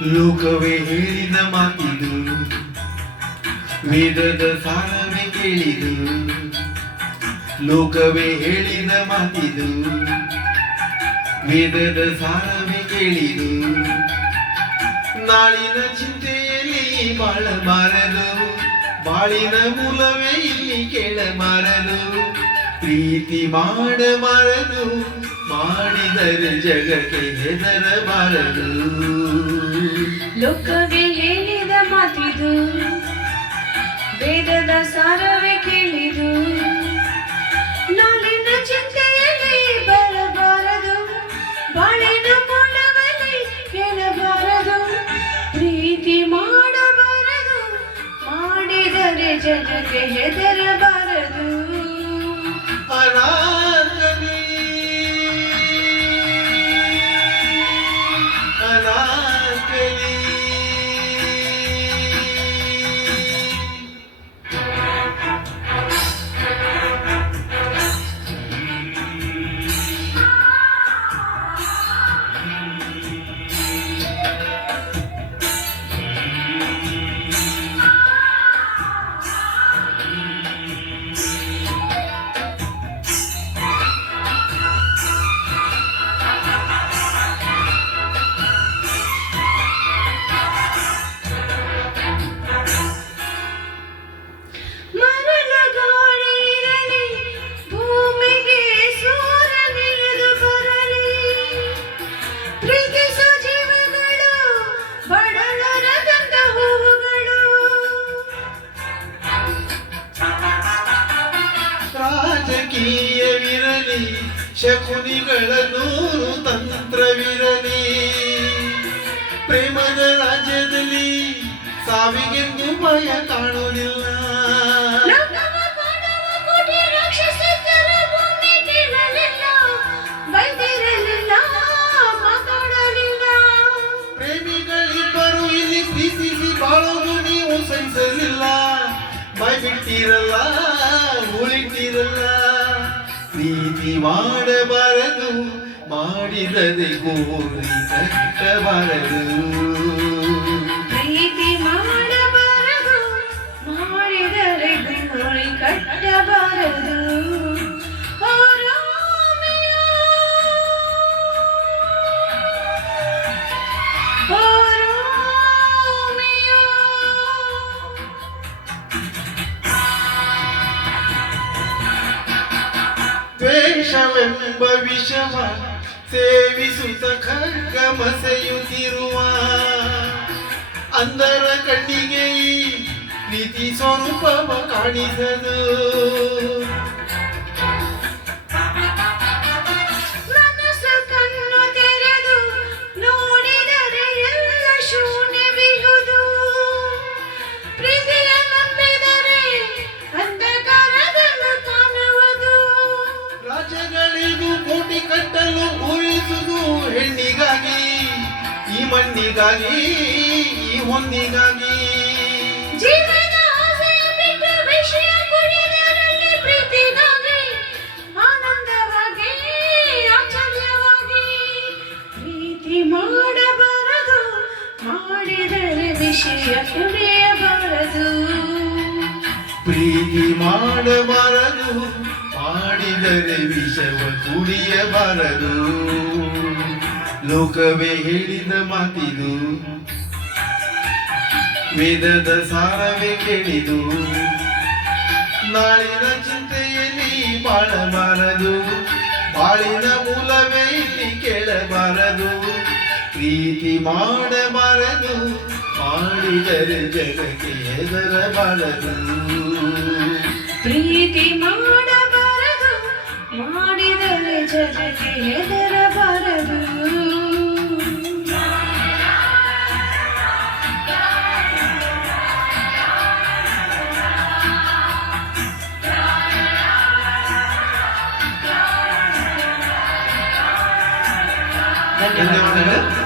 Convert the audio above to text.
ಲೋಕವೇ ಹೇಳಿದ ಮಾತಿದು, ವೇದದ ಸಾರವೇ ಕೇಳಿದು. ಲೋಕವೇ ಹೇಳಿದ ಮಾತಿದು, ವೇದದ ಸಾರವೇ ಕೇಳಿದು. ನಾಳಿನ ಚಿಂತೆಯಲ್ಲಿ ಬಾಳಬಾರದು, ಬಾಳಿನ ಮೂಲವೇ ಇಲ್ಲಿ ಕೇಳಬಾರದು. ಪ್ರೀತಿ ಮಾಡಬಾರದು, ಮಾಡಿದರೆ ಜಗಕ್ಕೆ ಹೆದರಬಾರದು. ಲೋಕವೇ ಹೇಳಿದ ಮಾತಿದು, ವೇದದ ಸಾರವೇ ಕೇಳಿದು. ನಾಳಿನ ಚಿಂತೆಯಲ್ಲಿ ಬರಬಾರದು, ಬಾಳಿನ ಮೂಲವಲ್ಲಿ ಕೇಳಬಾರದು. ಪ್ರೀತಿ ಮಾಡಬಾರದು, ಮಾಡಿದರೆ ಜಗಕ್ಕೆ ಹೆದರಬಾರದು. ಅನಾಥನೇ ಅನಾಥನೇ ರಾಜಕೀಯವಿರಲಿ, ಶಕುನಿಗಳ ನೂರು ತಂತ್ರವಿರಲಿ. ಪ್ರೇಮದ ರಾಜ್ಯದಲ್ಲಿ ಸಾವಿಗೆಂದು ಭಯ ಕಾಣುವುದಿಲ್ಲ. ಪ್ರೇಮಿಗಳಿಬ್ಬರು ಇಲ್ಲಿ ಪ್ರೀತಿಸಿ ಬಾಳೋದು ನೀವು ಸಹಿಸಲಿಲ್ಲ. ಬಿಟ್ಟಿರಲ್ಲ, ಉಳಿತಿರಲ್ಲ. ಪ್ರೀತಿ ಮಾಡಬಾರದು, ಮಾಡಿದರೆ ಗೋರಿ ಕಟ್ಟಬಾರದು. ಪ್ರೀತಿ ಮಾಡಬಾರದು, ಮಾಡಿದರೆ ಗೋರಿ ಕಟ್ಟಬಾರದು. ದ್ವೇಷವೆಂಬ ವಿಷವ ಸೇವಿಸುತ್ತ ಖಡ್ಗ ಮಸೆಯುತ್ತಿರುವ ಅಂಧರ ಕಣ್ಣಿಗೆ ಈ ಪ್ರೀತಿ ಸ್ವರೂಪವ ಕಾಣಿಸದು. ಮನಸ್ಸು ಕಣ್ಣು ತೆರೆದು ನೋಡಿದರೆ ಎಲ್ಲ ಶೂನ್ಯವಿರುವುದು. ಪ್ರೀತಿಯ ನಂಬಿದರೆ ಅಂಧಕಾರದಲ್ಲಿ ಕಾಣುವುದು. ರಾಜಗಳಿಗೂ ಕೋಟಿ ಕಟ್ಟಲು ಉಳಿಸುವುದು ಹೆಣ್ಣಿಗಾಗಿ, ಈ ಮಣ್ಣಿಗಾಗಿ, ಈ ಹೊನ್ನಿಗಾಗಿ. ಜೀವನ ಆಸೆ ಬಿಟ್ಟು ವಿಷಯ ಕುಡಿದರಲ್ಲಿ ಪ್ರೀತಿಗಾಗಿ, ಆನಂದವಾಗಿ, ಆಶ್ಚರ್ಯವಾಗಿ. ಪ್ರೀತಿ ಮಾಡಬಾರದು, ಮಾಡಿದರೆ ವಿಷಯ ಕುಡಿಯಬಾರದು. ಪ್ರೀತಿ ಮಾಡಬಾರದು, ಮಾಡಿದರೆ ವಿಷವ ಕುಡಿಯಬಾರದು. ಲೋಕವೇ ಹೇಳಿದ ಮಾತಿದು, ವೇದದ ಸಾರವೇ ಕೇಳಿದು. ನಾಳಿನ ಚಿಂತೆಯಲ್ಲಿ ಬಾಳಬಾರದು, ಬಾಳಿನ ಮೂಲವೇ ಇಲ್ಲಿ ಕೇಳಬಾರದು. ಪ್ರೀತಿ ಮಾಡಬಾರದು, ಮಾಡಿದರೆ ಜಗಕ್ಕೆ ಹೆದರಬಾರದು. ಪ್ರೀತಿ ಮಾಡಬಾರದು, ಮಾಡಿದರೆ ಜಗಕ್ಕೆ ಹೆದರಬಾರದು. ಧನ್ಯವಾದಗಳು.